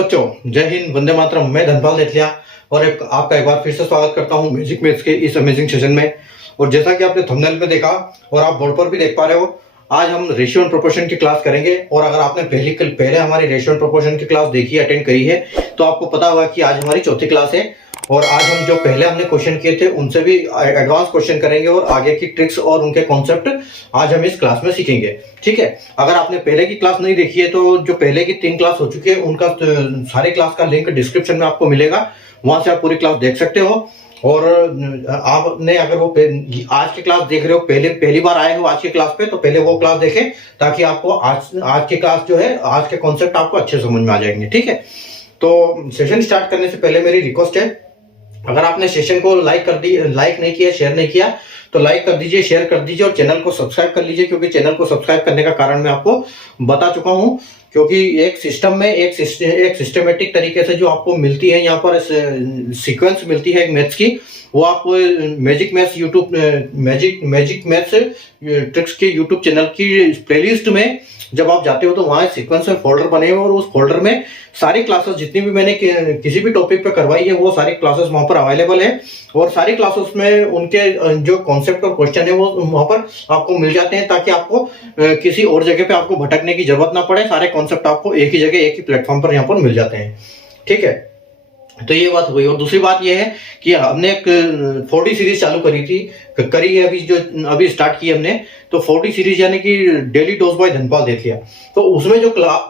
बच्चों, जय हिंद, वंदे मातरम। मैं धनपाल नेतलिया और आपका एक बार फिर से स्वागत करता हूं म्यूजिक मैथ्स के इस अमेजिंग सेशन में। और जैसा कि आपने थंबनेल में देखा और आप बोर्ड पर भी देख पा रहे हो, आज हम रेशियो एंड प्रोपोर्शन की क्लास करेंगे। और अगर आपने पहले हमारी रेशियो एंड प्रोपोर्शन की क्लास देखी, अटेंड करी है, तो आपको पता होगा कि आज हमारी चौथी क्लास है। और आज हम जो पहले हमने क्वेश्चन किए थे उनसे भी एडवांस क्वेश्चन करेंगे और आगे की ट्रिक्स और उनके कॉन्सेप्ट आज हम इस क्लास में सीखेंगे। ठीक है, अगर आपने पहले की क्लास नहीं देखी है तो जो पहले की 3 क्लास हो चुकी है उनका सारी क्लास का लिंक डिस्क्रिप्शन में आपको मिलेगा, वहां से आप पूरी क्लास देख सकते हो। और आपने अगर वो आज की क्लास देख रहे हो, पहली बार आए हो आज की क्लास पे, तो पहले वो क्लास देखें ताकि आपको आज की क्लास जो है, आज के कॉन्सेप्ट आपको अच्छे समझ में आ जाएंगे। ठीक है, तो सेशन स्टार्ट करने से पहले मेरी रिक्वेस्ट है, अगर आपने सेशन को लाइक नहीं किया, शेयर नहीं किया, तो लाइक कर दीजिए, शेयर कर दीजिए और चैनल को सब्सक्राइब कर लीजिए। क्योंकि चैनल को सब्सक्राइब करने का कारण मैं आपको बता चुका हूं, क्योंकि एक सिस्टम में एक सिस्टमेटिक तरीके से जो आपको मिलती है, यहाँ पर सीक्वेंस मिलती है एक मैथ्स की, वो आप मैजिक मैथ्स ट्रिक्स के यूट्यूब चैनल की प्लेलिस्ट में जब आप जाते हो तो वहां सीक्वेंस में फोल्डर बने हुए और उस फोल्डर में सारी क्लासेस जितनी भी मैंने किसी भी टॉपिक पे करवाई है वो सारी क्लासेस वहां पर अवेलेबल है। और सारी क्लासेस में उनके जो कॉन्सेप्ट और क्वेश्चन है वो वहां पर आपको मिल जाते हैं, ताकि आपको किसी और जगह पे आपको भटकने की जरूरत ना पड़े। सारे कॉन्सेप्ट आपको एक ही जगह, एक ही प्लेटफॉर्म पर यहाँ पर मिल जाते हैं। ठीक है, तो ये बात हुई। और दूसरी बात ये है कि हमने एक 4D सीरीज चालू करी है अभी स्टार्ट की हमने। तो 4D सीरीज यानी कि डेली डोज बाय धनपाल देख लिया। तो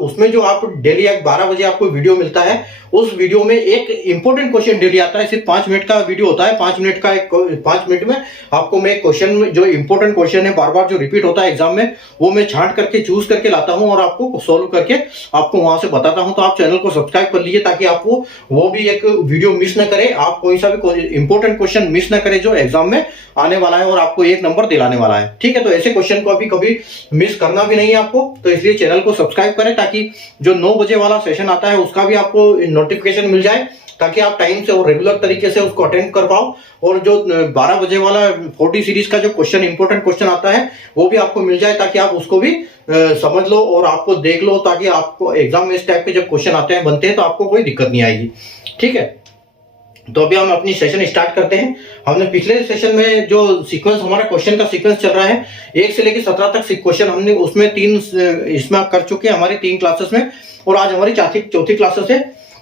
उसमें जो आप डेली 12 बजे आपको वीडियो मिलता है, उस वीडियो में एक इंपॉर्टेंट क्वेश्चन डेली आता है। सिर्फ 5 मिनट का वीडियो होता है। 5 मिनट में आपको मैं क्वेश्चन में जो इंपॉर्टेंट क्वेश्चन है, बार बार जो रिपीट होता है एग्जाम में, वो मैं छांट करके चूज करके लाता हूं और आपको सोल्व करके आपको वहां से बताता हूं। तो आप चैनल को सब्सक्राइब कर लीजिए ताकि आपको वो भी एक वीडियो मिस ना करे, आप कोई सा भी इंपॉर्टेंट क्वेश्चन मिस ना करे जो एग्जाम में आने वाला है और आपको 1 नंबर दिलाने वाला है। ठीक है, तो ऐसे क्वेश्चन को अभी कभी मिस करना भी नहीं है आपको, तो इसलिए चैनल को सब्सक्राइब करें ताकि जो 9 बजे वाला सेशन आता है उसका भी आपको नोटिफिकेशन मिल जाए, ताकि आप टाइम से और रेगुलर तरीके से उसको अटेंड कर पाओ। और जो 12 बजे वाला 4D सीरीज का जो क्वेश्चन, इंपॉर्टेंट क्वेश्चन आता है, वो भी आपको मिल जाए ताकि आप उसको भी समझ लो और आपको देख लो, ताकि आपको एग्जाम में इस टाइप के जब क्वेश्चन आते हैं, बनते हैं, तो आपको कोई दिक्कत नहीं आएगी। ठीक है, तो अभी हम अपनी सेशन स्टार्ट करते हैं। हमने पिछले सेशन में जो सीक्वेंस, हमारा क्वेश्चन का सीक्वेंस चल रहा है 1 से लेकर 17 तक क्वेश्चन, हमने उसमें 3 इसमें कर चुके हैं हमारी 3 क्लासेस में, और आज हमारी चौथी क्लासेस है।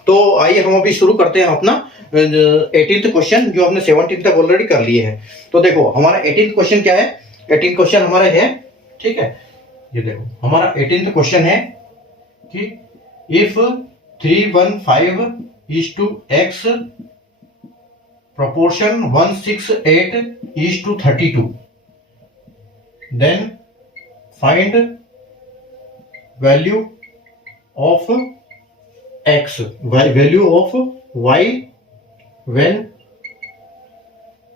तो आइए हम अभी शुरू करते हैं अपना 18th क्वेश्चन, जो हमने 17 तक ऑलरेडी कर लिए हैं। तो देखो हमारा 18th क्वेश्चन क्या है। 18th क्वेश्चन हमारा है, ठीक है, ये देखो हमारा 18th क्वेश्चन है कि if 315:x proportion 168:32, then find value of x, value of y when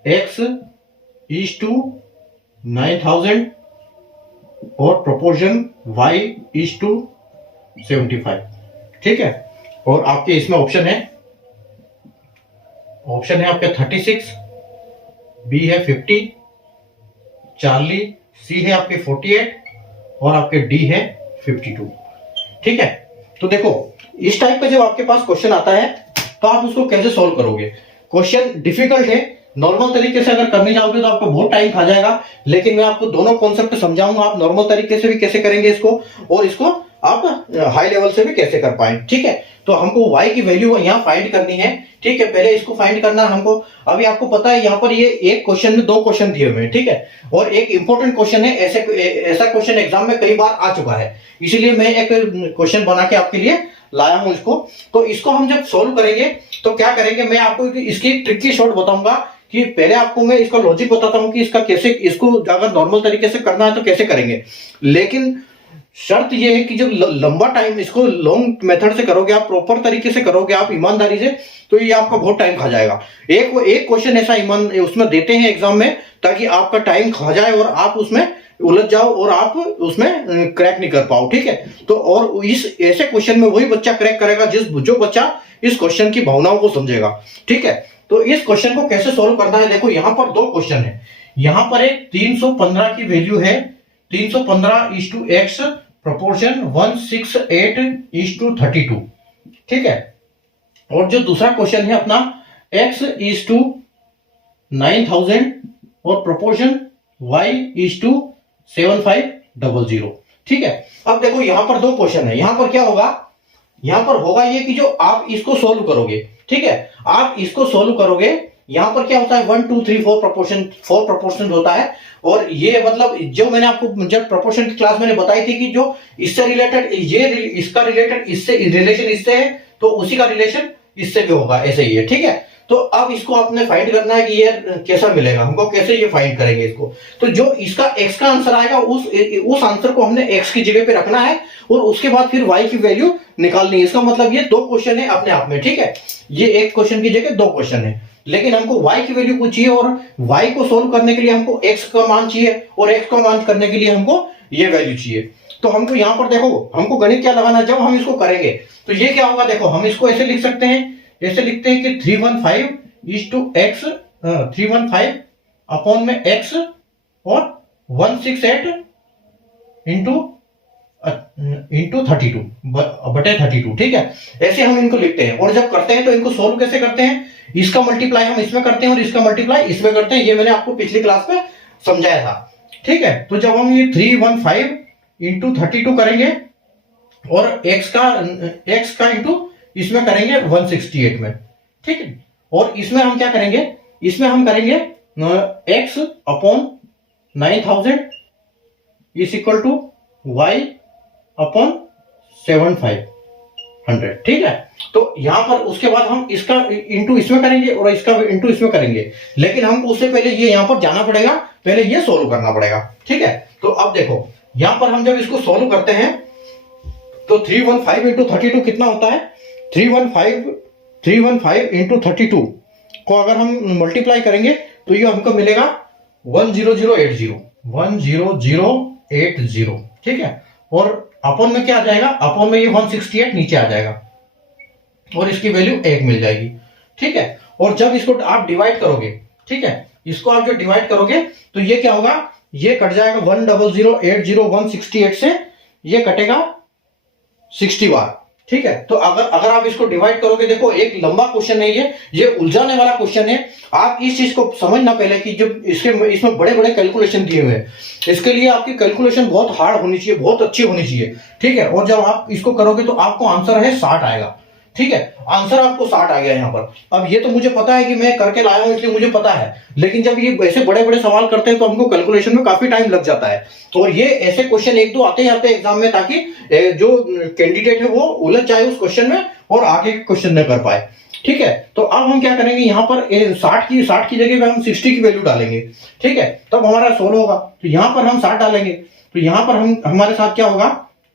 x is to 9000 और proportion y is to 75। ठीक है, और आपके इसमें ऑप्शन है आपके 36, बी है 50, चार्ली, सी है आपके 48 और आपके डी है 52। ठीक है, तो देखो इस टाइप का जब आपके पास क्वेश्चन आता है तो आप उसको कैसे सॉल्व करोगे। क्वेश्चन डिफिकल्ट है, नॉर्मल तरीके से अगर करने जाओगे तो आपको बहुत टाइम खा जाएगा, लेकिन मैं आपको दोनों कॉन्सेप्ट समझाऊंगा, आप नॉर्मल तरीके से भी कैसे करेंगे इसको, और इसको आप हाई लेवल से भी कैसे कर पाए। ठीक है, तो हमको y की वैल्यू यहाँ फाइंड करनी है। ठीक है, पहले इसको फाइंड करना है हमको। अभी आपको पता है यहाँ पर ये एक क्वेश्चन में 2 क्वेश्चन दिए हुए हैं, ठीक है, और एक इंपॉर्टेंट क्वेश्चन है। ऐसा क्वेश्चन एग्जाम में कई बार आ चुका है, इसीलिए मैं एक क्वेश्चन बना के आपके लिए लाया हूं इसको। तो इसको हम जब सोल्व करेंगे तो क्या करेंगे, मैं आपको इसकी ट्रिकी शॉर्ट बताऊंगा कि पहले आपको मैं इसका लॉजिक बताता हूं कि इसका कैसे, इसको अगर नॉर्मल तरीके से करना है तो कैसे करेंगे। लेकिन शर्त यह है कि जब लंबा टाइम इसको लॉन्ग मेथड से करोगे, आप प्रॉपर तरीके से करोगे, आप ईमानदारी से, तो ये आपका बहुत टाइम खा जाएगा। एक क्वेश्चन ऐसा उसमें देते हैं एग्जाम में ताकि आपका टाइम खा जाए और आप उसमें उलझ जाओ और आप उसमें क्रैक नहीं कर पाओ। ठीक है, तो और इस ऐसे क्वेश्चन में वही बच्चा क्रैक करेगा जो बच्चा इस क्वेश्चन की भावनाओं को समझेगा। ठीक है, तो इस क्वेश्चन को कैसे सोल्व करना है, देखो यहां पर 2 क्वेश्चन है। यहां पर एक 315 की वैल्यू है, 315:x प्रोपोर्शन 168:32। ठीक है। और जो दूसरा क्वेश्चन है अपना x इज टू 9000 और प्रोपोर्शन y इज टू 7500, ठीक है। अब देखो यहां पर दो क्वेश्चन है, यहां पर क्या होगा, यहां पर होगा ये कि जो आप इसको सोल्व करोगे, ठीक है, आप इसको सोल्व करोगे, यहां पर क्या होता है 1 2 3 4 प्रोपोर्शन होता है। और ये मतलब जो मैंने आपको जब प्रोपोर्शन की क्लास मैंने बताई थी कि जो इससे रिलेटेड ये इसका रिलेटेड इससे रिलेशन इससे है तो उसी का रिलेशन इससे भी होगा, ऐसे ही है, ठीक है। तो अब इसको आपने फाइंड करना है कि ये कैसा मिलेगा हमको, कैसे ये फाइंड करेंगे इसको। तो जो इसका x का आंसर आएगा उस आंसर को हमने x की जगह पे रखना है और उसके बाद फिर y की वैल्यू निकालनी है। इसका मतलब ये दो क्वेश्चन है अपने आप में, ठीक है। ये एक क्वेश्चन की जगह दो क्वेश्चन है, लेकिन हमको y की वैल्यू पूछिए और y को सोल्व करने के लिए हमको x का मान चाहिए और x का मान करने के लिए हमको ये वैल्यू चाहिए। तो हमको यहां पर देखो हमको गणित क्या लगाना, जब हम इसको करेंगे तो ये क्या होगा, देखो हम इसको ऐसे लिख सकते हैं, ऐसे लिखते हैं कि 315 इज टू x 315 अपॉन में x और 168 इंटू 32 बटे 32, ठीक है। ऐसे हम इनको लिखते हैं और जब करते हैं तो इनको सोल्व कैसे करते हैं, इसका मल्टीप्लाई हम इसमें करते हैं और इसका मल्टीप्लाई इसमें करते हैं, ये मैंने आपको पिछली क्लास में समझाया था, ठीक है। तो जब हम ये 315 इंटू 32 करेंगे और x का इंटू इसमें करेंगे 168 में, ठीक है। और इसमें हम क्या करेंगे, इसमें हम करेंगे x upon 9000 is equal to y upon 7500, ठीक है। तो यहां पर उसके बाद हम इसका इंटू इसमें करेंगे और इसका इंटू इसमें करेंगे, लेकिन हमको उससे पहले ये यहां पर जाना पड़ेगा, पहले ये सोल्व करना पड़ेगा, ठीक है। तो अब देखो यहां पर हम जब इसको सोल्व करते हैं तो 315 इंटू 32 कितना होता है, 315 इंटू 32 को अगर हम मल्टीप्लाई करेंगे तो ये हमको मिलेगा 10080, ठीक है। और अपॉन में क्या आ जाएगा, अपॉन में ये 168 नीचे आ जाएगा और इसकी वैल्यू 1 मिल जाएगी, ठीक है। और जब इसको आप डिवाइड करोगे, ठीक है, इसको आप जो डिवाइड करोगे तो ये क्या होगा, ये कट जाएगा 10080 से ये कटेगा 60 बार, ठीक है। तो अगर आप इसको डिवाइड करोगे, देखो एक लंबा क्वेश्चन है, ये उलझाने वाला क्वेश्चन है। आप इस चीज को समझना पहले कि जब इसमें बड़े बड़े कैलकुलेशन दिए हुए हैं, इसके लिए आपकी कैलकुलेशन बहुत हार्ड होनी चाहिए, बहुत अच्छी होनी चाहिए, ठीक है। और जब आप इसको करोगे तो आपको आंसर है 60 आएगा, ठीक है। आंसर आपको 60 आ गया यहाँ पर। अब ये तो मुझे पता है कि मैं करके लाया हूं इसलिए मुझे पता है, लेकिन जब ये ऐसे बड़े बड़े सवाल करते हैं तो हमको कैलकुलेशन में काफी टाइम लग जाता है। और ये ऐसे क्वेश्चन एक दो आते जाते हैं एग्जाम में, ताकि जो कैंडिडेट है वो उलझ जाए उस क्वेश्चन में और आगे के क्वेश्चन न कर पाए, ठीक है। तो अब हम क्या करेंगे, यहाँ पर 60 की जगह पे हम 60 की वैल्यू डालेंगे, ठीक है, तब हमारा सोल्व होगा। तो यहाँ पर हम 60 डालेंगे तो यहाँ पर हमारे साथ क्या होगा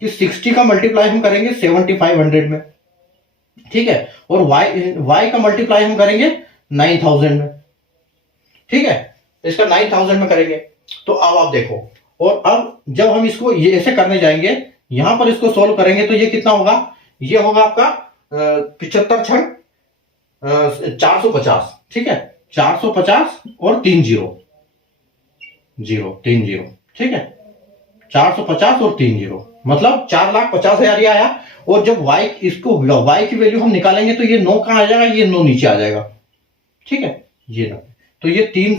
कि 60 का मल्टीप्लाई हम करेंगे 7500 में, ठीक है। और y का मल्टीप्लाई हम करेंगे 9000 में, ठीक है, इसका 9000 में करेंगे। तो अब आप देखो, और अब जब हम इसको ये ऐसे करने जाएंगे, यहां पर इसको सोल्व करेंगे तो ये कितना होगा, ये होगा आपका 75 छंग 450, ठीक है, 450 और 3 0, ठीक है, 450 और 3 0 मतलब 4,50,000 ये आया। और जब y की वैल्यू हम निकालेंगे तो ये 9 कहां आ जाएगा, ये 9 नीचे आ जाएगा, ठीक है, ये 9। तो ये 3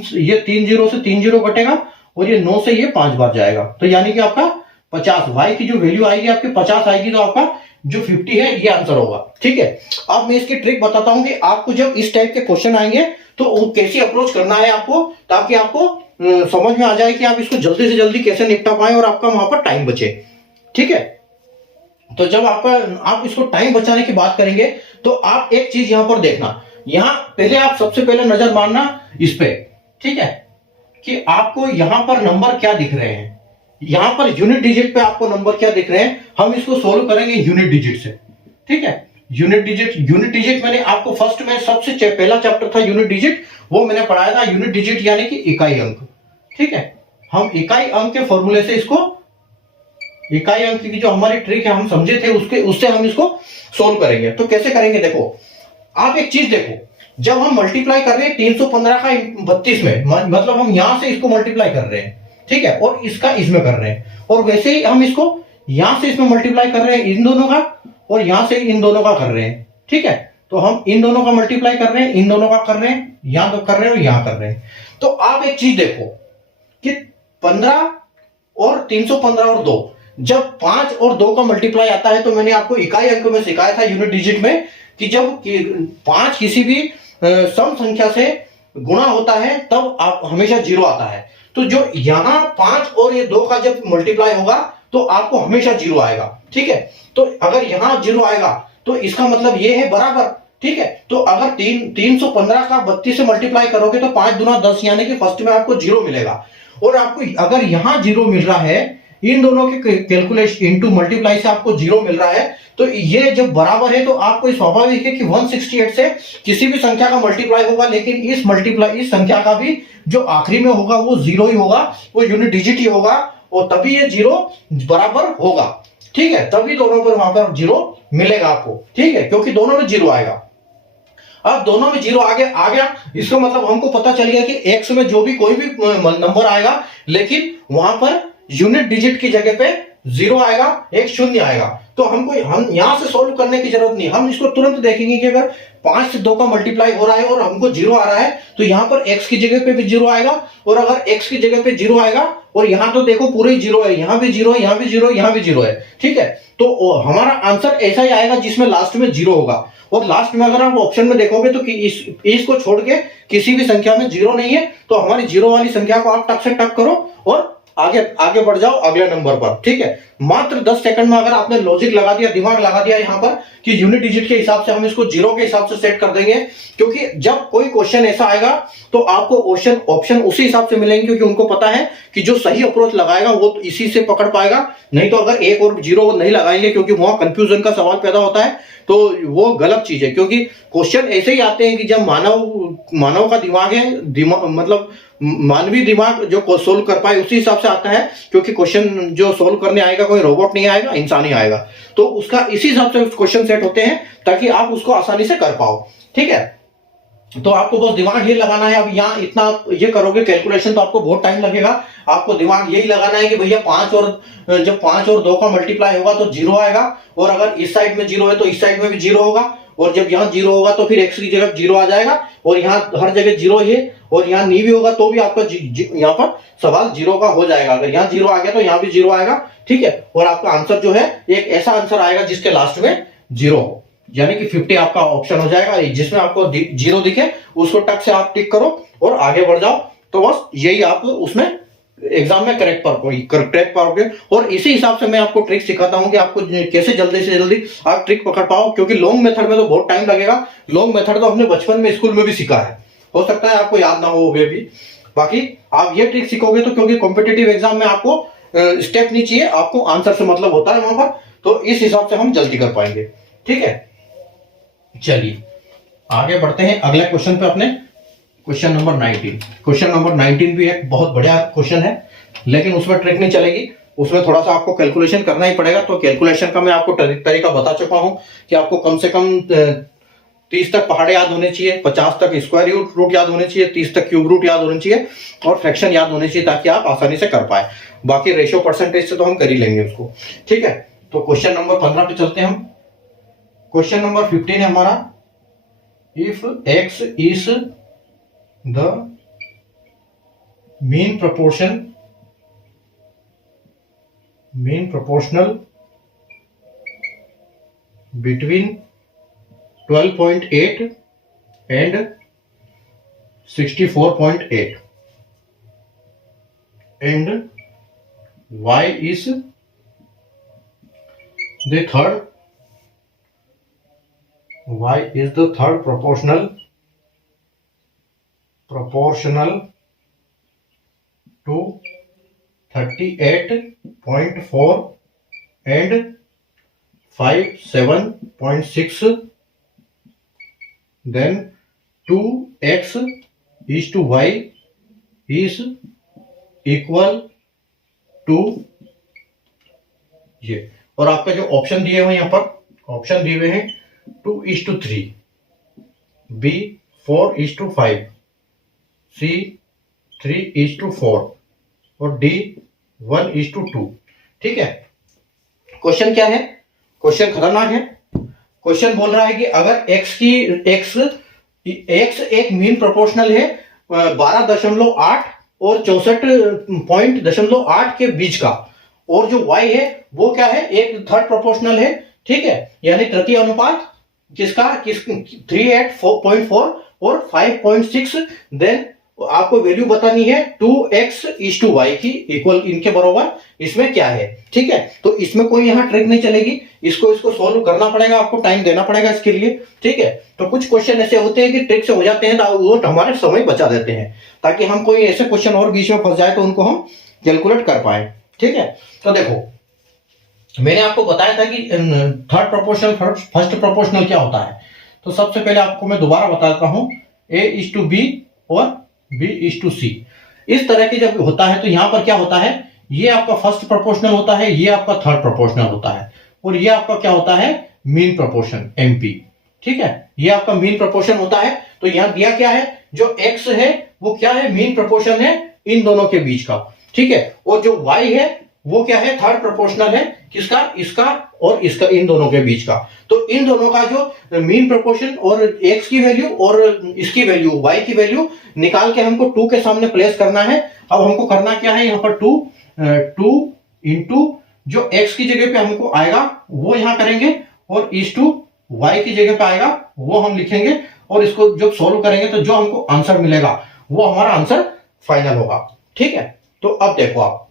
0 से 3 0 कटेगा और ये 9 से ये 5 बार जाएगा, तो यानी कि आपका 50 y की जो वैल्यू आएगी आपकी 50 आएगी, तो आपका जो 50 है ये आंसर होगा, ठीक है। अब मैं इसकी ट्रिक बताता हूं कि आपको जब इस टाइप के क्वेश्चन आएंगे तो कैसे अप्रोच करना है आपको, ताकि आपको समझ में आ जाए कि आप इसको जल्दी से जल्दी कैसे निपटा पाए और आपका वहां पर टाइम बचे, ठीक है। तो जब आप इसको टाइम बचाने की बात करेंगे तो आप एक चीज यहां पर देखना, यहां पहले आप सबसे पहले नजर मारना इस पे, ठीक है, कि आपको यहां पर नंबर क्या दिख रहे हैं। यहां पर यूनिट डिजिट पे आपको नंबर क्या दिख रहे हैं, हम इसको सोल्व करेंगे यूनिट डिजिट से, ठीक है। यूनिट डिजिट मैंने आपको फर्स्ट में सबसे पहला चैप्टर था यूनिट डिजिट, वो मैंने पढ़ाया था यूनिट डिजिट यानी कि इकाई अंक, ठीक है। हम इकाई अंक के फॉर्मूले से इसको, इकाई अंक की जो हमारी ट्रिक है हम समझे थे, उससे हम इसको सोल्व करेंगे। तो कैसे करेंगे, देखो आप एक चीज देखो, जब हम मल्टीप्लाई कर रहे हैं 315 का 32 में, मतलब हम यहां से इसको मल्टीप्लाई कर रहे हैं, ठीक है, और इसका इसमें कर रहे हैं, और वैसे ही हम इसको यहां से इसमें मल्टीप्लाई कर रहे हैं इन दोनों का, और यहां से इन दोनों का कर रहे हैं। ठीक है, तो हम इन दोनों का मल्टीप्लाई कर रहे हैं, इन दोनों का कर रहे हैं, यहां तो कर रहे हैं और यहां कर रहे हैं। तो आप एक चीज देखो कि 15 और 315 और 2, जब 5 और 2 का मल्टीप्लाई आता है, तो मैंने आपको इकाई अंक में सिखाया था यूनिट डिजिट में कि जब 5 किसी भी सम संख्या से गुणा होता है तब आप हमेशा 0 आता है। तो जो यहां 5 और ये 2 का जब मल्टीप्लाई होगा तो आपको हमेशा 0 आएगा। ठीक है, तो अगर यहां 0 आएगा तो इसका मतलब ये है बराबर। ठीक है, तो अगर 315 का 32 से मल्टीप्लाई करोगे तो 5 दूना 10, यानी कि फर्स्ट में आपको 0 मिलेगा। और आपको अगर यहां 0 मिल रहा है, इन दोनों के कैलकुलेशन इनटू मल्टीप्लाई से आपको 0 मिल रहा है, तो ये जब बराबर है तो आपको स्वाभाविक है कि 168 से किसी भी संख्या का मल्टीप्लाई होगा, लेकिन इस संख्या का भी जो आखिरी में होगा वो 0 ही होगा, वो यूनिट डिजिट ही होगा, और तभी ये 0 बराबर होगा। ठीक है, तभी दोनों पर वहां पर 0 मिलेगा आपको। ठीक है, क्योंकि दोनों में 0 आएगा। अब दोनों में 0 आ गया, इसका मतलब हमको पता चल गया कि x में जो भी कोई भी नंबर आएगा, लेकिन वहां पर यूनिट डिजिट की जगह पे 0 आएगा, एक शून्य आएगा। तो हम यहां से सोल्व करने की जरूरत नहीं, हम इसको तुरंत देखेंगे कि अगर 5 से 2 का मल्टीप्लाई हो रहा है और हमको 0 आ रहा है, तो यहां पर x की जगह पे भी 0 आएगा, और अगर x की जगह पे 0 आएगा, और यहां तो देखो पूरे 0 है, यहां भी 0 है, यहां भी 0 है, यहां भी 0 है। ठीक है, तो हमारा आंसर ऐसा ही आएगा जिसमें लास्ट में 0 होगा। और लास्ट में अगर आप ऑप्शन में देखोगे तो कि इसको छोड़ के किसी भी संख्या में 0 नहीं है, तो हमारी 0 वाली संख्या को आप टक से टक करो और आगे बढ़ जाओ अगले नंबर पर। ठीक है, मात्र 10 सेकंड में अगर आपने लॉजिक लगा दिया, दिमाग लगा दिया यहां पर कि यूनिट डिजिट के हिसाब से हम इसको 0 के हिसाब से सेट कर देंगे, क्योंकि जब कोई क्वेश्चन ऐसा आएगा तो आपको ऑप्शन उसी हिसाब से मिलेंगे, क्योंकि उनको पता है कि जो सही अप्रोच लगाएगा वो तो इसी से पकड़ पाएगा। नहीं तो अगर 1 और 0 नहीं लगाएंगे, क्योंकि वहां कंफ्यूजन का सवाल पैदा होता है, तो वो गलत चीज है। क्योंकि क्वेश्चन ऐसे ही आते हैं कि जब मानव का दिमाग है, मतलब मानवीय दिमाग जो सोल्व कर पाए उसी हिसाब से आता है, क्योंकि क्वेश्चन जो सोल्व करने आएगा कोई रोबोट नहीं आएगा, इंसान ही आएगा। तो उसका इसी हिसाब से क्वेश्चन सेट होते हैं ताकि आप उसको आसानी से कर पाओ। ठीक है, तो आपको बस दिमाग ये लगाना है। अब यहाँ इतना ये करोगे कैलकुलेशन तो आपको बहुत टाइम लगेगा। आपको दिमाग यही लगाना है कि भैया 5 और 2 का मल्टीप्लाई होगा तो 0 आएगा, और अगर इस साइड में 0 है तो इस साइड में भी 0 होगा, और जब यहाँ 0 होगा तो फिर x की जगह 0 आ जाएगा, और यहाँ हर जगह 0 ही है, और यहाँ नहीं भी होगा तो भी आपका यहाँ पर सवाल 0 का हो जाएगा। अगर यहाँ 0 आ गया तो यहाँ भी 0 आएगा। ठीक है, और आपका आंसर जो है एक ऐसा आंसर आएगा जिसके लास्ट में 0 हो, यानी कि 50 आपका ऑप्शन हो जाएगा। जिसमें आपको 0 दिखे उसको टक से आप टिक करो और आगे बढ़ जाओ, तो बस यही आप उसमें एग्जाम में करेक्ट पाओगे। और इसी हिसाब से मैं आपको ट्रिक सिखाता हूं कि आपको कैसे जल्दी से जल्दी आप ट्रिक पकड़ पाओ, क्योंकि लॉन्ग मेथड में तो बहुत टाइम लगेगा। लॉन्ग मेथड तो हमने बचपन में स्कूल में भी सीखा है, हो सकता है आपको याद ना हो वे भी। बाकी आप ये ट्रिक सीखोगे तो, क्योंकि कॉम्पिटेटिव एग्जाम में आपको स्टेप नहीं चाहिए, आपको आंसर से मतलब होता है वहां पर, तो इस हिसाब से हम जल्दी कर पाएंगे। ठीक है, चलिए आगे बढ़ते हैं अगले क्वेश्चन पे अपने। Question number 19। क्वेश्चन नंबर 19 भी एक बहुत बढ़िया क्वेश्चन है, लेकिन उसमें ट्रिक नहीं चलेगी, उसमें थोड़ा सा आपको कैलकुलेशन करना ही पड़ेगा। तो कैलकुलेशन का मैं आपको तरीका बता चुका हूं कि आपको कम से कम 30 तक पहाड़े याद होने चाहिए, 50 तक स्क्वायर रूट याद होने चाहिए, 30 तक क्यूब रूट याद होने चाहिए, और फ्रैक्शन याद होने चाहिए, ताकि आप आसानी से कर पाए। बाकी रेशियो परसेंटेज से तो हम कर ही लेंगे उसको। ठीक है, तो क्वेश्चन नंबर 15 पे चलते हैं हम। क्वेश्चन नंबर 15 है हमारा, if x is the mean proportional between 12.8 and 64.8 and y is the third proportional to 38.4 and 57.6, then 2x is to y is equal to ये। और आपका जो ऑप्शन दिए हुए यहाँ पर ऑप्शन दिए हुए हैं 2:3, B 4:5, C 3:4 और D 1:2। ठीक है, क्वेश्चन क्या है, क्वेश्चन खतरनाक है। क्वेश्चन बोल रहा है कि अगर x एक मीन प्रोपोर्शनल है 12.8 और 64.8 के बीच का, और जो y है वो क्या है, एक थर्ड प्रोपोर्शनल है, ठीक है, यानी तृतीय अनुपात किसका 3:4 और 5.6, देन आपको वैल्यू बतानी है 2x:y की इक्वल, इनके बराबर इसमें क्या है, ठीक है। तो इसमें कोई यहाँ ट्रिक नहीं चलेगी, इसको सॉल्व करना पड़ेगा, आपको टाइम देना पड़ेगा इसके लिए, ठीक है। तो कुछ क्वेश्चन ऐसे होते हैं कि ट्रिक से हो जाते हैं, तो वो हमारे समय बचा देते हैं, ताकि हम कोई ऐसे क्वेश्चन और बीच में फंस जाए तो उनको हम कैलकुलेट कर पाए, ठीक है। तो देखो मैंने आपको बताया था कि थर्ड प्रोपोर्शनल फर्स्ट प्रोपोर्शनल क्या होता है। तो सबसे पहले आपको मैं दोबारा बताता हूं, A:B और B:C। इस तरह की जब होता है तो यहां पर क्या होता है, ये आपका फर्स्ट प्रोपोर्शनल होता है, ये आपका थर्ड प्रोपोर्शनल होता है, और ये आपका क्या होता है, मीन प्रोपोर्शन MP, ठीक है। ये आपका मीन प्रोपोर्शन होता है। तो यहां दिया क्या है, जो x है वो क्या है, मीन प्रोपोर्शन है इन दोनों के बीच का, ठीक है। और जो y है वो क्या है, थर्ड प्रोपोर्शनल है, किसका, इसका और इसका, इन दोनों के बीच का। तो इन दोनों का जो मीन प्रोपोर्शन और x की वैल्यू और इसकी वैल्यू y की वैल्यू निकाल के हमको 2 के सामने प्लेस करना है। अब हमको करना क्या है, यहाँ पर 2 इंटू जो x की जगह पे हमको आएगा वो यहां करेंगे, और इस टू y की जगह पे आएगा वो हम लिखेंगे, और इसको जब सोल्व करेंगे तो जो हमको आंसर मिलेगा वो हमारा आंसर फाइनल होगा, ठीक है। तो अब देखो आप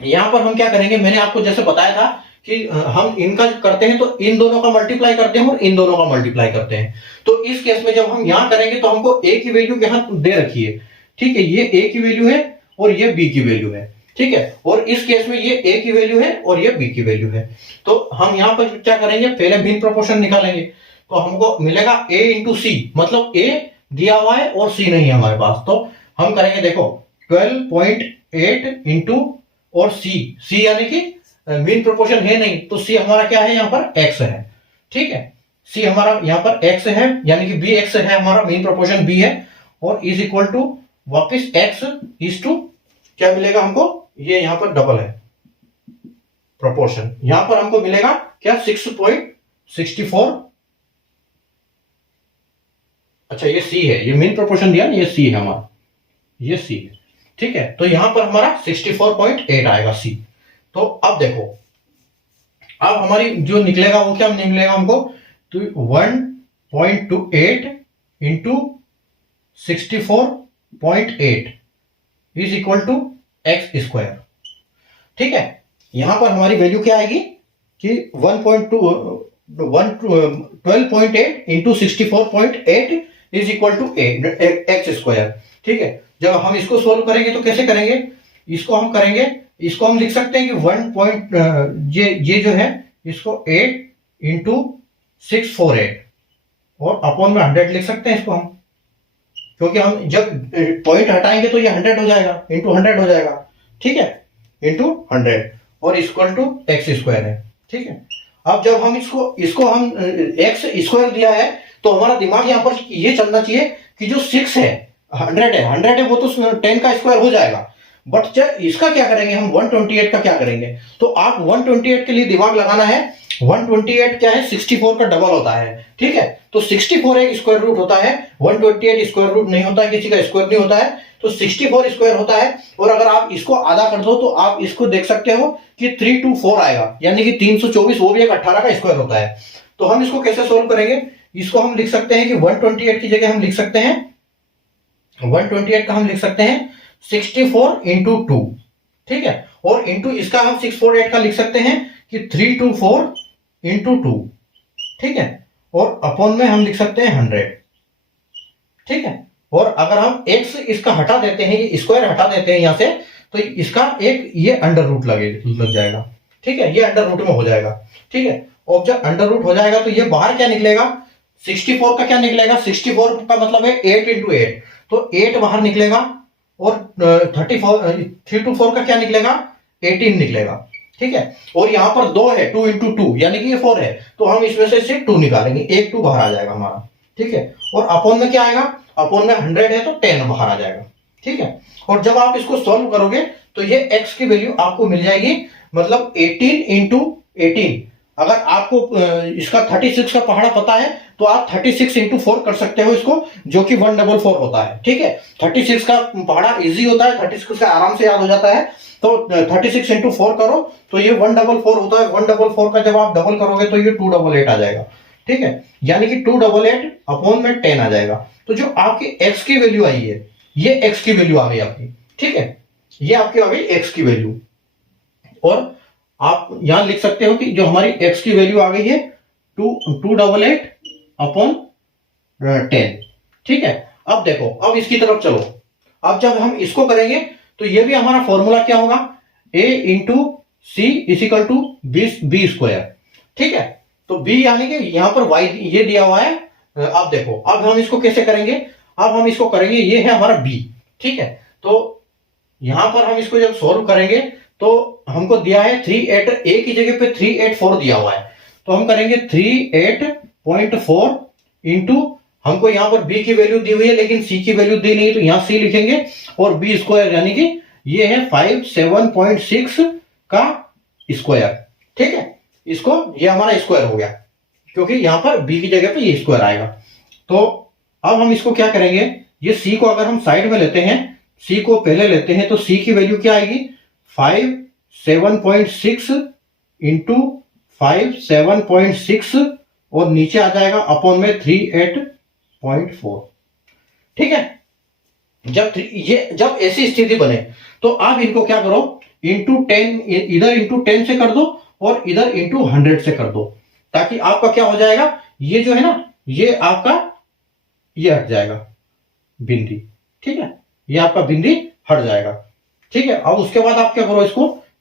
यहां पर हम क्या करेंगे, मैंने आपको जैसे बताया था कि हम इनका करते हैं तो इन दोनों का मल्टीप्लाई करते हैं और इन दोनों का मल्टीप्लाई करते हैं। तो इस केस में जब हम यहां करेंगे तो हमको a की वैल्यू यहां दे रखी है, ठीक है, ये a की वैल्यू है और ये b की वैल्यू है, ठीक है। और इस केस में ये a की वैल्यू है और ये b की वैल्यू है। तो हम यहां पर क्या करेंगे, पहले मीन प्रोपोर्शन निकालेंगे। तो हमको मिलेगा a इंटू सी, मतलब a दिया हुआ है और c नहीं है हमारे पास। तो हम करेंगे, देखो 12.8 इंटू और c यानी कि मीन प्रोपोर्शन है नहीं, तो c हमारा क्या है, यहाँ पर x है, ठीक है। c हमारा यहाँ पर x है, यानी कि bx है, हमारा मीन प्रोपोर्शन b है, और इज इक्वल टू वापिस x इज टू क्या मिलेगा हमको, ये यहाँ पर डबल है प्रोपोर्शन, यहां पर हमको मिलेगा क्या 6.64। अच्छा ये c है, ये मीन प्रोपोर्शन दिया ना, ये c है हमारा, ये c है, ठीक है। तो यहां पर हमारा 64.8 आएगा c। तो अब देखो, अब हमारी जो निकलेगा वो क्या निकलेगा हमको, तो 1.28 into 64.8 is equal to x square, ठीक है। यहां पर हमारी वैल्यू क्या आएगी कि 12.8 into 64.8 is equal to x square, ठीक है। जब हम इसको सोल्व करेंगे तो कैसे करेंगे, इसको हम करेंगे, इसको हम लिख सकते हैं कि ये जो है इसको 8 इंटू 648 और अपॉन में 100 लिख सकते हैं इसको हम, क्योंकि हम जब पॉइंट हटाएंगे तो ये 100 हो जाएगा, इंटू 100 हो जाएगा, ठीक है, इंटू 100 और इक्वल टू एक्स स्क्वायर है, ठीक है। अब जब हम इसको हम एक्स स्क्वायर दिया है तो हमारा दिमाग यहाँ पर ये चलना चाहिए कि जो 6 है 100 है वो तो 10 का स्क्वायर हो जाएगा, बट इसका क्या करेंगे हम 128 का क्या करेंगे। तो आप 128 के लिए दिमाग लगाना है, 128 क्या है 64 का डबल होता है, ठीक है। तो 64 एक स्क्वायर रूट होता है, 128 स्क्वायर रूट नहीं होता है, किसी का स्क्वायर नहीं होता है, तो 64 स्क्वायर होता है। और अगर आप इसको आधा कर दो तो आप इसको देख सकते हो कि 324 आएगा, यानी कि 324, वो भी एक 18 का स्क्वायर होता है। तो हम इसको कैसे सोल्व करेंगे, इसको हम लिख सकते हैं कि 128 की जगह हम लिख सकते हैं 128 का हम लिख सकते हैं 64 इंटू 2, ठीक है। और इंटू इसका हम 648 का लिख सकते हैं कि 324 इंटू 2, ठीक है। और अपॉन में हम लिख सकते हैं 100, ठीक है। और अगर हम x इसका हटा देते हैं, ये स्क्वायर हटा देते हैं यहां से, तो इसका एक ये अंडर रूट लग जाएगा, ठीक है, ये अंडर रूट में हो जाएगा, ठीक है। और जब अंडर रूट हो जाएगा तो ये बाहर क्या निकलेगा, 64 का क्या निकलेगा, 64 का मतलब है 8 इंटू 8, तो 8 बाहर निकलेगा, और 324 का क्या निकलेगा 18 निकलेगा, ठीक है। और यहां पर 2 है, 2 इंटू 2 यानी कि ये 4 है, तो हम इसमें से सिर्फ 2 निकालेंगे, एक 2 बाहर आ जाएगा हमारा, ठीक है। और अपॉन में क्या आएगा, अपॉन में 100 है तो 10 बाहर आ जाएगा, ठीक है। और जब आप इसको सॉल्व करोगे तो ये x की वैल्यू आपको मिल जाएगी मतलब 18 इंटू 18। अगर आपको इसका 36 का पहाड़ा पता है तो आप 36 इंटू 4 कर सकते हो इसको, जो कि 144 होता है। ठीक है, 36 का पहाड़ा इजी होता है, 36 का आराम से याद हो जाता है। तो 36 इंटू 4 करो तो ये 144 होता है। 144 का जब आप डबल करोगे तो ये 288 आ जाएगा। ठीक है, यानी कि 288 अपॉन में 10 आ जाएगा। तो जो आपकी x की वैल्यू आई है, ये x की वैल्यू आ गई आपकी। ठीक है, ये आपकी आ गई x की वैल्यू। और आप यहां लिख सकते हो कि जो हमारी x की वैल्यू आ गई है 288 अपॉन 10। ठीक है, अब देखो, अब इसकी तरफ चलो। अब जब हम इसको करेंगे तो ये भी हमारा फॉर्मूला क्या होगा, a into C is equal to B square. ठीक है, तो b यानी कि यहां पर y ये दिया हुआ है। अब देखो, अब हम इसको कैसे करेंगे, अब हम इसको करेंगे, ये है हमारा b। ठीक है, तो यहां पर हम इसको जब सोल्व करेंगे तो हमको दिया है 38, a की जगह पे 384 दिया हुआ है। तो हम करेंगे 38.4 इंटू, हमको यहां पर b की वैल्यू दी हुई है लेकिन c की वैल्यू दी नहीं, तो यहां c लिखेंगे, और b स्क्वायर यानी कि ये है 57.6 का स्क्वायर। ठीक है, इसको ये हमारा स्क्वायर हो गया क्योंकि यहां पर b की जगह पे ये स्क्वायर आएगा। तो अब हम इसको क्या करेंगे, ये c को अगर हम साइड में लेते हैं, c को पहले लेते हैं, तो c की वैल्यू क्या आएगी, 57.6 इंटू 57.6 और नीचे आ जाएगा अपॉन में 38.4। ठीक है, जब ऐसी स्थिति बने तो आप इनको क्या करो, इंटू 10, इधर इंटू 10 से कर दो और इधर इंटू 100 से कर दो, ताकि आपका क्या हो जाएगा, ये जो है ना, ये आपका ये हट जाएगा बिंदी। ठीक है, ये आपका बिंदी हट जाएगा। ठीक है, अब उसके बाद आप क्या करो,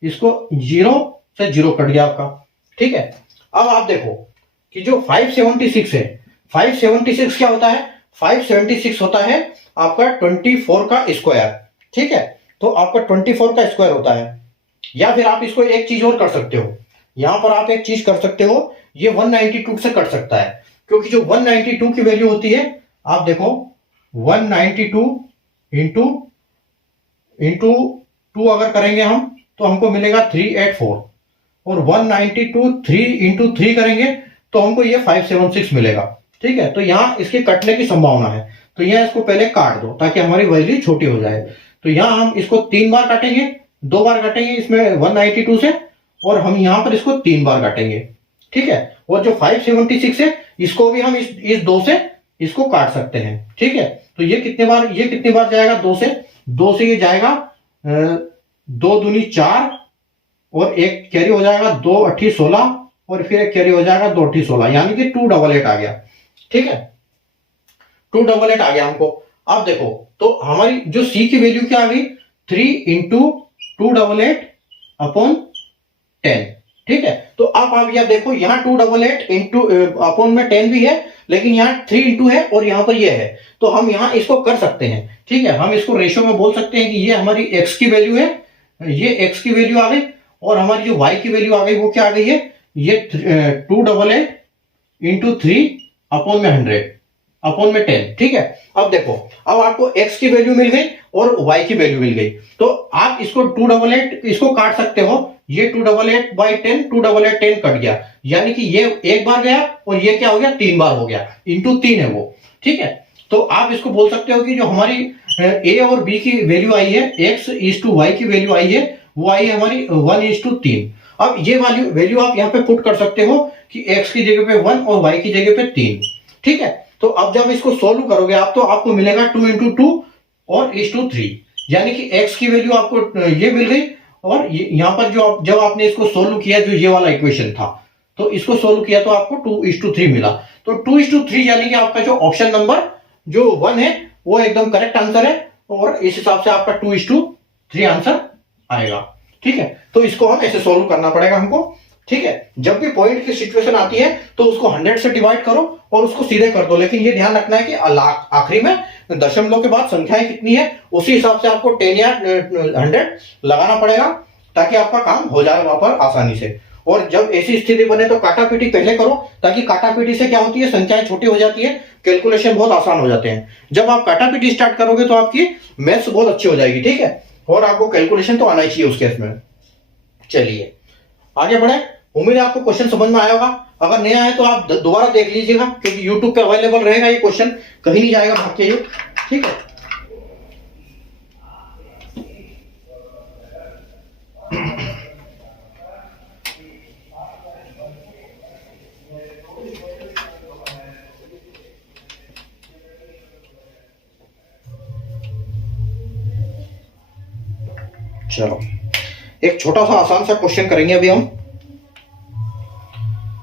इसको 0 से 0 कट गया आपका। ठीक है, अब आप देखो कि जो 576 है, 576 क्या होता है, 576 होता है आपका 24 का स्क्वायर। ठीक है, तो आपका 24 का स्क्वायर होता है। या फिर आप इसको एक चीज और कर सकते हो, यहां पर आप एक चीज कर सकते हो, ये 192 से कट सकता है, क्योंकि जो 192 की वैल्यू होती है, आप देखो 192 इंटू 2 अगर करेंगे हम तो हमको मिलेगा 384, और 192 3 इंटू 3 करेंगे तो हमको ये 576 मिलेगा। ठीक है, तो यहां इसके कटने की संभावना है, तो यहां इसको पहले काट दो ताकि हमारी वैल्यू छोटी हो जाए। तो यहां हम इसको 3 बार काटेंगे, 2 बार काटेंगे इसमें 192 से, और हम यहां पर इसको 3 बार काटेंगे। ठीक है, और जो 576 है इसको भी हम इस 2 से इसको काट सकते हैं। ठीक है, तो ये कितने बार जाएगा, 2 से ये जाएगा 2 दूनी 4, और एक कैरी हो जाएगा 2 8 16, और फिर एक कैरी हो जाएगा 2 8 16, यानी कि 288 आ गया। ठीक है, 288 आ गया हमको। अब देखो, तो हमारी जो c की वैल्यू क्या आ गई, 3 इंटू 288 अपॉन 10। ठीक है, तो आप यहां देखो, यहां 288 इंटू अपॉन में 10 भी है, लेकिन यहाँ 3 इंटू है और यहां पर ये है, तो हम यहां इसको कर सकते हैं। ठीक है, हम इसको रेशियो में बोल सकते हैं कि ये हमारी x की वैल्यू है, ये x की वैल्यू आ गई, और हमारी जो y की वैल्यू आ गई वो क्या आ गई है, ये 288 इंटू 3 अपॉन में 100 अपॉन में 10। ठीक है, अब देखो, अब आपको x की वैल्यू मिल गई और y की वैल्यू मिल गई, तो आप इसको 288 इसको काट सकते हो, ये 288 बाई 10, 288 10 कट गया, यानी कि ये एक बार गया और ये क्या हो गया, 3 बार हो गया, इंटू 3 है वो। ठीक है, तो आप इसको बोल सकते हो कि जो हमारी a और b की वैल्यू आई है, x इज टू y की वैल्यू आई है, वो आई है हमारी 1:3। अब ये वैल्यू आप यहाँ पे पुट कर सकते हो कि x की जगह पे 1 और y की जगह पे 3। ठीक है, तो अब जब इसको सोल्व करोगे आप, तो आपको मिलेगा 2 इंटू 2 और इज टू 3, यानी कि x की वैल्यू आपको ये मिल गई, और यहाँ पर जब आपने इसको सोल्व किया, जो ये वाला इक्वेशन था, तो इसको सोल्व किया तो आपको 2:3 मिला। तो 2:3 यानी कि आपका जो ऑप्शन नंबर जो 1 है वो एकदम करेक्ट आंसर है, और इस हिसाब से आपका 2:3 आंसर आएगा। ठीक है, तो इसको हम ऐसे सोल्व करना पड़ेगा हमको। ठीक है, जब भी पॉइंट की सिचुएशन आती है तो उसको 100 से डिवाइड करो और उसको सीधे कर दो, लेकिन ये ध्यान रखना है कि आखिरी में दशमलव के बाद संख्याएं कितनी है, उसी हिसाब से आपको 10 या 100 लगाना पड़ेगा, ताकि आपका काम हो जाए वहां पर आसानी से। और जब ऐसी स्थिति बने तो काटा पीटी पहले करो, ताकि काटा पीटी से क्या होती है, संख्याएं छोटी हो जाती है, कैलकुलेशन बहुत आसान हो जाते हैं। जब आप काटा पीटी स्टार्ट करोगे तो आपकी मैथ्स बहुत अच्छी हो जाएगी। ठीक है, और आपको कैलकुलेशन तो आना ही चाहिए उस केस में। चलिए, आगे बढ़े। उम्मीद है आपको क्वेश्चन समझ में आया होगा। अगर नहीं आया तो आप दोबारा देख लीजिएगा, क्योंकि यूट्यूब पे अवेलेबल रहेगा ये क्वेश्चन, कहीं नहीं जाएगा भाग के। ठीक है, चलो एक छोटा सा आसान सा क्वेश्चन करेंगे अभी हम।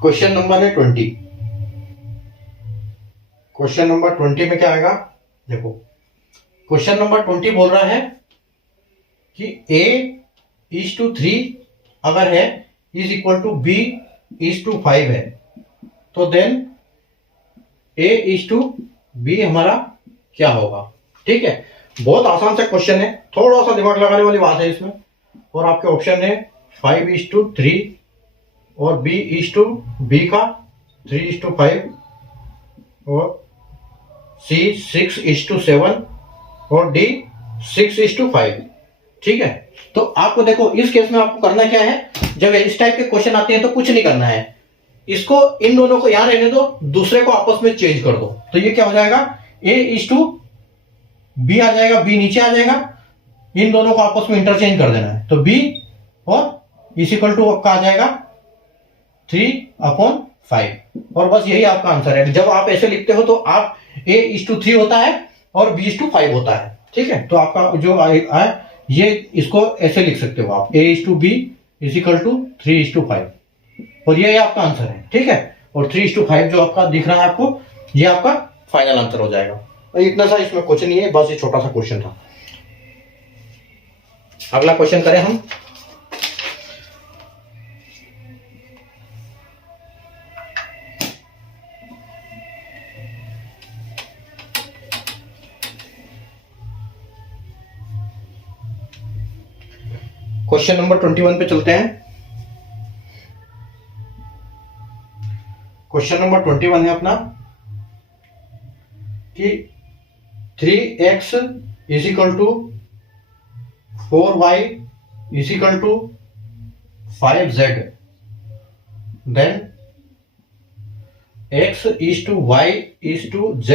क्वेश्चन नंबर है 20। क्वेश्चन नंबर 20 में क्या आएगा, देखो क्वेश्चन नंबर 20 बोल रहा है कि A:3 अगर है इज इक्वल टू B:5 है, तो देन A:B हमारा क्या होगा। ठीक है, बहुत आसान सा क्वेश्चन है, थोड़ा सा दिमाग लगाने वाली बात है इसमें। और आपके ऑप्शन है 5:3 और B का 3:5 और C 6:7 और D 6:5। ठीक है, तो आपको देखो इस केस में आपको करना क्या है, जब इस टाइप के क्वेश्चन आते हैं तो कुछ नहीं करना है, इसको इन दोनों को यहां रहने दो, दूसरे को आपस में चेंज कर दो। तो ये क्या हो जाएगा, A:B आ जाएगा, B नीचे आ जाएगा, इन दोनों को आपस में इंटरचेंज कर देना है। तो B और इज इक्वल टू आपका आ जाएगा 3/5 और बस यही आपका आंसर है। जब आप ऐसे लिखते हो तो आप A:3 होता है और B:5 होता है। ठीक है, तो आपका जो आए ये इसको ऐसे लिख सकते हो आप, A:B इज इक्वल टू 3:5 और ये आपका आंसर है। ठीक है, और 3:5 जो आपका दिख रहा है आपको, ये आपका फाइनल आंसर हो जाएगा। और इतना सा इसमें कुछ नहीं है, बस ये छोटा सा क्वेश्चन था। अगला क्वेश्चन करें हम। क्वेश्चन नंबर 21 पे चलते हैं। क्वेश्चन नंबर 21 है अपना कि 3x is equal to 4y is equal to 5z, then x is to y is to z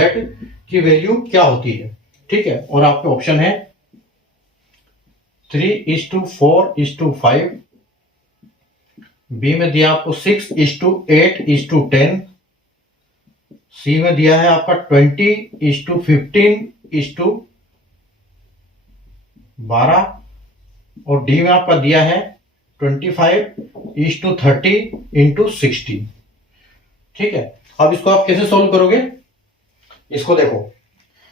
की वैल्यू क्या होती है। ठीक है, और आपके ऑप्शन है 3:4:5, बी में दिया आपको 6:8:10, सी में दिया है आपका 20:15:12 और डी में आपका दिया है 25:30:60। ठीक है, अब इसको आप कैसे सॉल्व करोगे, इसको देखो,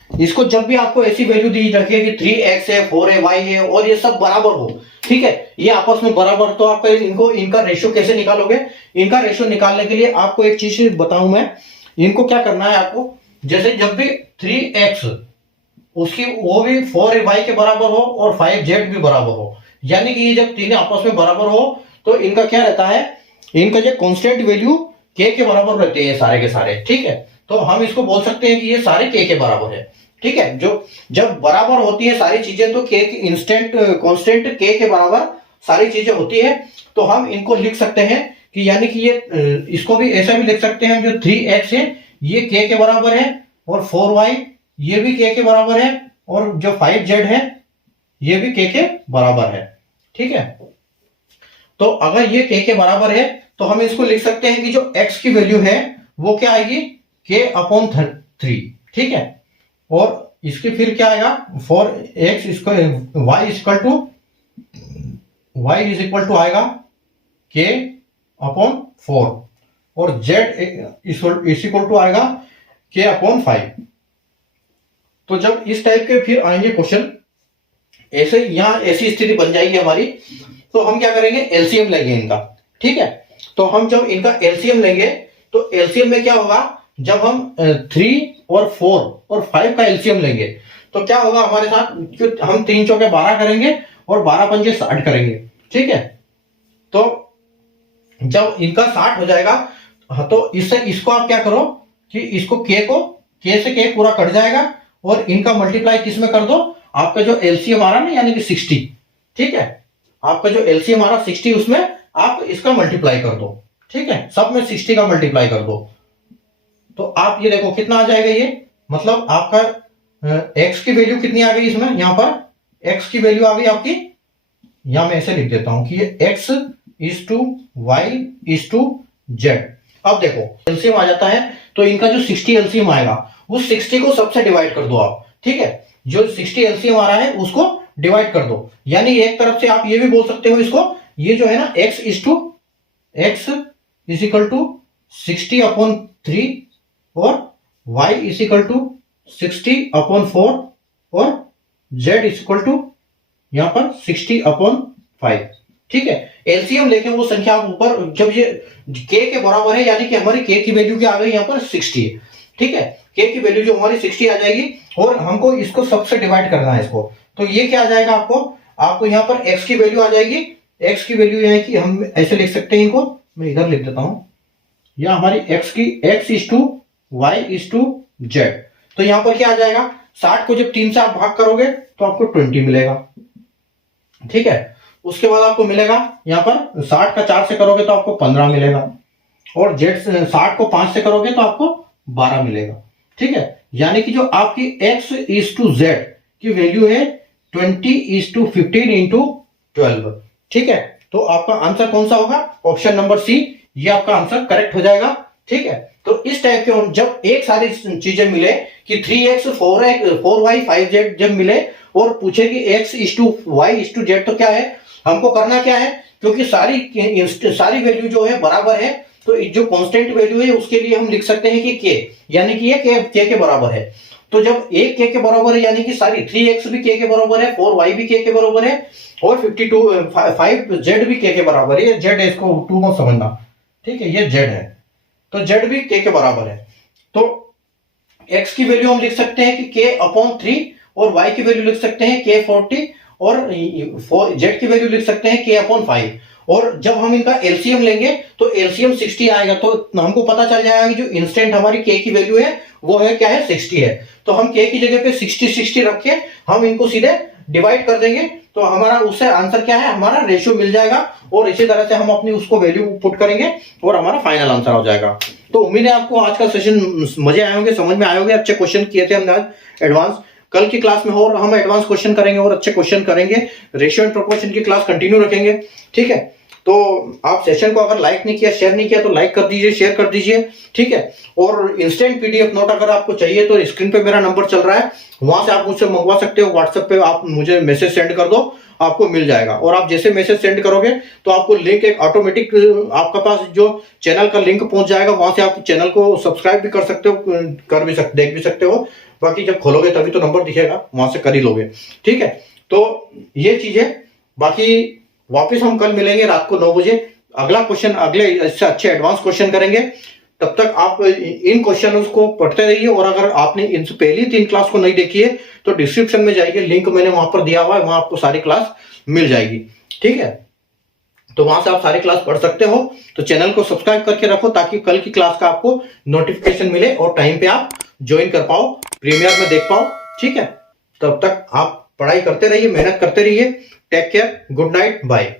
इसको जब भी आपको ऐसी वैल्यू दी रखिए कि 3x है, 4y है और ये सब बराबर हो, ठीक है, ये आपस में बराबर, तो आप इनका रेशियो कैसे निकालोगे। इनका रेशियो निकालने के लिए आपको एक चीज बताऊं मैं, इनको क्या करना है आपको, जैसे जब भी 3x उसकी वो भी 4y के बराबर हो और 5z भी बराबर हो, यानी कि ये जब तीनों आपस में बराबर हो तो इनका क्या रहता है, इनका जो कांस्टेंट वैल्यू k के बराबर रहते हैं सारे के सारे। ठीक है, तो हम इसको बोल सकते हैं कि ये सारे k के बराबर है। ठीक है, जो जब बराबर होती है सारी चीजें तो k इंस्टेंट कांस्टेंट k के बराबर सारी चीजें होती है, तो हम इनको लिख सकते हैं कि यानी कि ये इसको भी ऐसा भी लिख सकते हैं, जो 3x है ये k के बराबर है और 4y ये भी k के बराबर है और जो 5z है ये भी k के बराबर है। ठीक है, तो अगर ये k के बराबर है तो हम इसको लिख सकते हैं कि जो x की वैल्यू है वो क्या आएगी, k/3। ठीक है, और इसके फिर क्या आएगा, 4x इसको y इज इक्वल टू आएगा k/4 और z इज इक्वल टू आएगा k/5। तो जब इस टाइप के फिर आएंगे क्वेश्चन, ऐसे यहां ऐसी स्थिति बन जाएगी हमारी, तो हम क्या करेंगे, एलसीएम लेंगे इनका। ठीक है, तो हम जब इनका एलसीएम लेंगे तो एलसीएम में क्या होगा, जब हम 3 और 4 और 5 का एलसीएम लेंगे तो क्या होगा हमारे साथ, हम 3 चौके 12 करेंगे और 12 पंजे 60 करेंगे। ठीक है, तो जब इनका 60 हो जाएगा तो इससे इसको आप क्या करो कि इसको k से k पूरा कट जाएगा और इनका मल्टीप्लाई किस में कर दो, आपका जो एलसीएम आ रहा है ना यानी कि 60। ठीक है, आपका जो एलसीएम आ रहा 60, उसमें आप इसका मल्टीप्लाई कर दो, ठीक है, सब में 60 का मल्टीप्लाई कर दो, तो आप ये देखो कितना आ जाएगा ये, मतलब आपका x की वैल्यू कितनी आ गई इसमें, यहां पर x की वैल्यू आ गई आपकी, यहां मैं ऐसे लिख देता हूं कि ये x is to Y is to Z. अब देखो एलसीएम आ जाता है, तो इनका जो 60 एलसीएम आएगा उस 60 को सबसे डिवाइड कर दो आप, ठीक है, जो 60 एलसीएम आ रहा है उसको डिवाइड कर दो, यानी एक तरफ से आप ये भी बोल सकते हो इसको, ये जो है ना x इज इक्वल टू 60/3 और y इज इक्वल टू 60/4 और z इज इक्वल टू यहां पर 60/5, ठीक है। एलसीएम लेके वो संख्या ऊपर जब ये k के बराबर है, यानी कि हमारी k की वैल्यू क्या आ गई, यहाँ पर 60 है, ठीक है, k की वैल्यू जो हमारी 60 आ जाएगी और हमको इसको सबसे डिवाइड करना है इसको, तो ये क्या आ जाएगा आपको यहाँ पर x की वैल्यू आ जाएगी, x की वैल्यू है कि हम ऐसे लिख सकते हैं इनको, मैं इधर लिख देता हूं, या हमारी x is to Y is to Z, तो यहां पर क्या आ जाएगा, 60 को जब 3 से आप भाग करोगे तो आपको 20 मिलेगा, ठीक है। उसके बाद आपको मिलेगा यहां पर 60 का 4 से करोगे तो आपको 15 मिलेगा, और जेड 60 को 5 से करोगे तो आपको 12 मिलेगा, ठीक है। यानी कि जो आपकी x इज टू जेड की वैल्यू है 20:15 इंटू 12, ठीक है। तो आपका आंसर कौन सा होगा, ऑप्शन नंबर सी, ये आपका आंसर करेक्ट हो जाएगा, ठीक है। तो इस टाइप के जब एक सारी चीजें मिले कि 3x 4y 5z जब मिले और पूछे कि x is to Y is to Z, तो क्या है, हमको करना क्या है, क्योंकि सारी वैल्यू जो है बराबर है, तो जो कांस्टेंट वैल्यू है उसके लिए हम लिख सकते हैं कि k, यानी कि ये k के बराबर है, तो जब एक k के बराबर है यानी कि सारी 3x भी k के बराबर है, 4y भी k के बराबर है और 5z भी k के बराबर है, ये z है, इसको 2 मत समझना, ठीक है, ये z है, तो z भी k के बराबर है, तो x की वैल्यू हम लिख सकते हैं कि k/3 और y की वैल्यू लिख सकते हैं k/40 और z की वैल्यू लिख सकते हैं k/5, और जब हम इनका एलसीएम लेंगे तो एलसीएम 60 आएगा, तो हमको पता चल जाएगा कि जो इंस्टेंट हमारी k की वैल्यू है वो है क्या है, 60 है, तो हम k की जगह पे 60 रख के हम इनको सीधे डिवाइड कर देंगे, तो हमारा उससे आंसर क्या है, हमारा रेशियो मिल जाएगा, और इसी तरह से हम अपनी उसको वैल्यू पुट करेंगे और हमारा फाइनल आंसर हो जाएगा। तो उम्मीद है आपको आज का सेशन मजे आए होंगे, समझ में आए होंगे, अच्छे क्वेश्चन किए थे हमने आज एडवांस, कल की क्लास में और हम एडवांस क्वेश्चन करेंगे और अच्छे क्वेश्चन करेंगे, रेशियो एंड प्रोपोर्शन की क्लास कंटिन्यू रखेंगे, ठीक है। तो आप सेशन को अगर लाइक नहीं किया, शेयर नहीं किया, तो लाइक कर दीजिए, शेयर कर दीजिए, ठीक है। और इंस्टेंट पीडीएफ नोट अगर आपको चाहिए तो स्क्रीन पे मेरा नंबर चल रहा है, वहां से आप मुझसे मंगवा सकते हो, व्हाट्सएप पे आप मुझे मैसेज सेंड कर दो, आपको मिल जाएगा, और आप जैसे मैसेज सेंड करोगे तो आपको लिंक एक ऑटोमेटिक आपका पास जो चैनल का लिंक पहुंच जाएगा, वहां से आप चैनल को सब्सक्राइब भी कर सकते हो, देख भी सकते हो, बाकी जब खोलोगे तभी तो नंबर दिखेगा, वहां से कर ही लोगे, ठीक है। तो ये चीज है, बाकी वापस हम कल मिलेंगे रात को 9 बजे, अगला क्वेश्चन, अगले इससे अच्छे एडवांस क्वेश्चन करेंगे, तब तक आप इन क्वेश्चनों को पढ़ते रहिए, और अगर आपने इनसे पहली 3 क्लास को नहीं देखी है तो डिस्क्रिप्शन में जाइए, लिंक मैंने वहां पर दिया हुआ है, वहां आपको सारी क्लास मिल जाएगी, ठीक है। तो वहां से आप सारी क्लास पढ़ सकते हो, तो चैनल को सब्सक्राइब करके रखो ताकि कल की क्लास का आपको नोटिफिकेशन मिले और टाइम पे आप ज्वाइन कर पाओ, प्रीमियर में देख पाओ, ठीक है। तब तक आप पढ़ाई करते रहिए, मेहनत करते रहिए, take care, good night, bye.